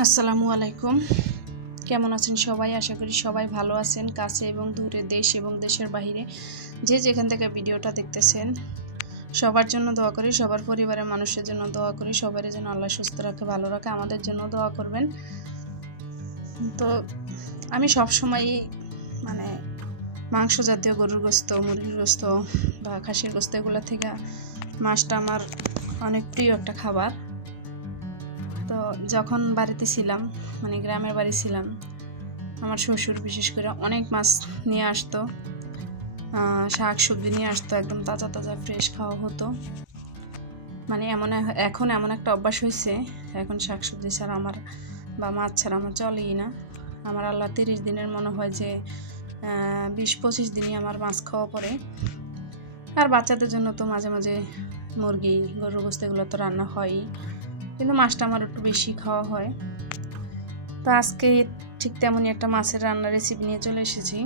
আসসালামু আলাইকুম। কেমন আছেন সবাই? আশা করি সবাই ভালো আছেন। কাছে এবং দূরে, দেশ এবং দেশের বাহিরে যে যেখান থেকে ভিডিওটা দেখতেছেন, সবার জন্য দোয়া করি, সবার পরিবারের মানুষের জন্য দোয়া করি, সবারই যেন আল্লাহ সুস্থ রাখে, ভালো রাখে, আমাদের জন্য দোয়া করবেন। তো আমি সবসময়ই মানে মাংস জাতীয় গরুর গোস্ত, মুরগির গোস্ত বা খাসির গোস্ত এগুলো থেকে মাছটা আমার অনেক প্রিয় একটা খাবার। তো যখন বাড়িতে ছিলাম, মানে গ্রামের বাড়ি ছিলাম, আমার শ্বশুর বিশেষ করে অনেক মাছ নিয়ে আসতো, শাক সবজি নিয়ে আসতো, একদম তাজা তাজা ফ্রেশ খাওয়া হতো। মানে এখন এমন একটা অভ্যাস হয়েছে, এখন শাক সবজি ছাড়া আমার বা মাছ ছাড়া আমার চলেই না। আমার আল্লাহ 30 দিনের মনে হয় যে 20-25 দিনই আমার মাছ খাওয়া পড়ে। আর বাচ্চাদের জন্য তো মাঝে মাঝে মুরগি, গরুর গোস্ত এগুলো তো রান্না হয়ই, কিন্তু মাছটা আমার একটু বেশি খাওয়া হয়। তো আজকে ঠিক তেমনই একটা মাছের রান্নার রেসিপি নিয়ে চলে এসেছি,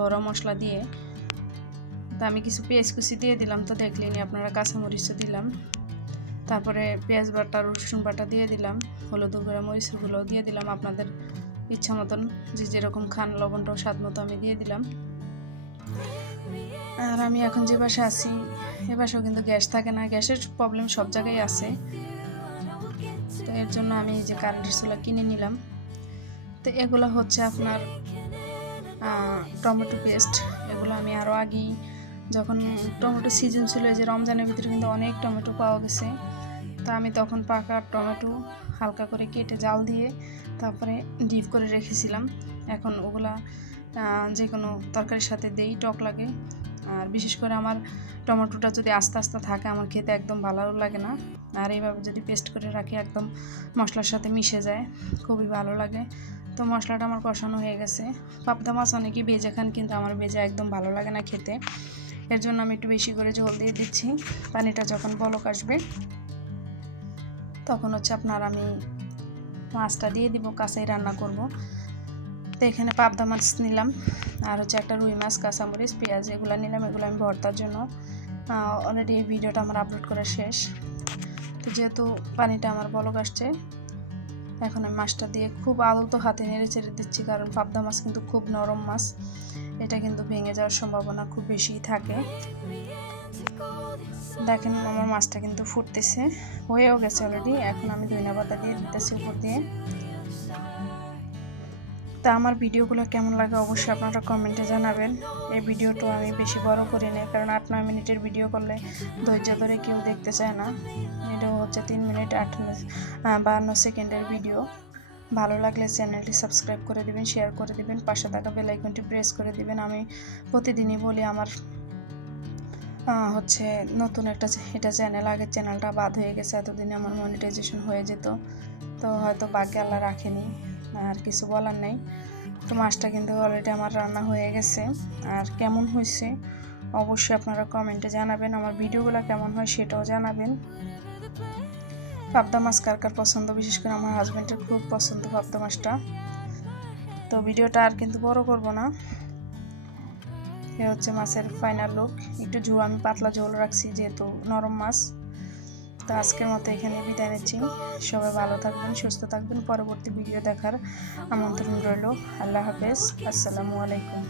গরম মশলা দিয়ে। তো আমি কিছু পেঁয়াজ কুচি দিয়ে দিলাম, তো দেখলেনি আপনারা, কাঁচামরিচও দিলাম, তারপরে পেঁয়াজ বাটা, রসুন বাটা দিয়ে দিলাম, হলুদ গুঁড়া, মরিচের গুঁড়ো দিয়ে দিলাম আপনাদের ইচ্ছা মতন, যে যেরকম খান, লবণটাও স্বাদ মতো আমি দিয়ে দিলাম। আর আমি এখন যে বাসায় আছি, এ বাসাও কিন্তু গ্যাস থাকে না, গ্যাসের প্রবলেম সব জায়গায় আছে। তো এর জন্য আমি যে কারেন্টের চুলা কিনে নিলাম। তো এগুলো হচ্ছে আপনার টমেটো পেস্ট। এগুলো আমি আরও আগেই, যখন টমেটো সিজন ছিল, যে রমজানের ভিতরে কিন্তু অনেক টমেটো পাওয়া গেছে, তো আমি তখন পাকা টমেটো হালকা করে কেটে জাল দিয়ে তারপরে ডিপ করে রেখেছিলাম। এখন ওগুলা যে কোনো তরকারির সাথে দেই, টক লাগে। আর বিশেষ করে আমার টমেটোটা যদি আস্তে আস্তে থাকে, আমার খেতে একদম ভালো লাগে না। আর এইভাবে যদি পেস্ট করে রাখি, একদম মশলার সাথে মিশে যায়, খুবই ভালো লাগে। তো মশলাটা আমার কষানো হয়ে গেছে। পাবদা মাছ অনেকেই ভেজে খান, কিন্তু আমার ভেজে একদম ভালো লাগে না খেতে। এর জন্য আমি একটু বেশি করে ঝোল দিয়ে দিচ্ছি। পানিটা যখন বলক আসবে, তখন হচ্ছে আপনার আমি মাছটা দিয়ে দিব, কাঁচাই রান্না করব। তো এখানে পাবদা মাছ নিলাম, আর হচ্ছে একটা রুই মাছ, কাঁচামরিচ, পেঁয়াজ এগুলো নিলাম। এগুলো আমি ভর্তার জন্য, অলরেডি এই ভিডিওটা আমার আপলোড করা শেষ। তো যেহেতু পানিটা আমার বলক আসছে, এখন আমি মাছটা দিয়ে খুব আলতো হাতে নেড়ে চেড়ে দিচ্ছি, কারণ পাবদা মাছ কিন্তু খুব নরম মাছ, এটা কিন্তু ভেঙে যাওয়ার সম্ভাবনা খুব বেশিই থাকে। দেখেন আমার মাছটা কিন্তু ফুটতেছে, হয়েও গেছে অলরেডি। এখন আমি ধনিয়া পাতা দিয়ে দিতেছি উপর দিয়ে। তা আমার ভিডিওগুলো কেমন লাগে অবশ্যই আপনারা কমেন্টে জানাবেন। এই ভিডিওটা আমি বেশি বড় করি না, কারণ 8-9 মিনিটের ভিডিও করলে ধৈর্য ধরে কেউ দেখতে চায় না। এটা হচ্ছে 3 মিনিট 52 সেকেন্ডের ভিডিও। ভালো লাগলে চ্যানেলটি সাবস্ক্রাইব করে দিবেন, শেয়ার করে দিবেন, পাশে থাকা বেল আইকনটি প্রেস করে দিবেন। আমি প্রতিদিনই বলি, আমার হচ্ছে নতুন একটা এটা চ্যানেল, আগের চ্যানেলটা বাদ হয়ে গেছে, এতদিনে আমার মনিটাইজেশন হয়ে যেত, তো হয়তো বাকি আল্লাহ রাখেনি, আর কিছু বলার নেই। তো মাছটা কিন্তু অলরেডি আমার রান্না হয়ে গেছে। আর কেমন হয়েছে অবশ্যই আপনারা কমেন্টে জানাবেন, আমার ভিডিওগুলো কেমন হয় সেটাও জানাবেন। পাবদা মাছ কার কার পছন্দ, বিশেষ করে আমার হাজব্যান্ডের খুব পছন্দ পাবদা মাছটা। তো ভিডিওটা আর কিন্তু বড় করব না। এ হচ্ছে মাছের ফাইনাল লুক। একটু ঝোল, আমি পাতলা ঝোল রাখছি যেহেতু নরম মাছ। তো আজকের মতো এখানে বিদায় নিচ্ছি। সবাই ভালো থাকবেন, সুস্থ থাকবেন। পরবর্তী ভিডিও দেখার আমন্ত্রণ রইল। আল্লাহ হাফেজ, আসসালামু আলাইকুম।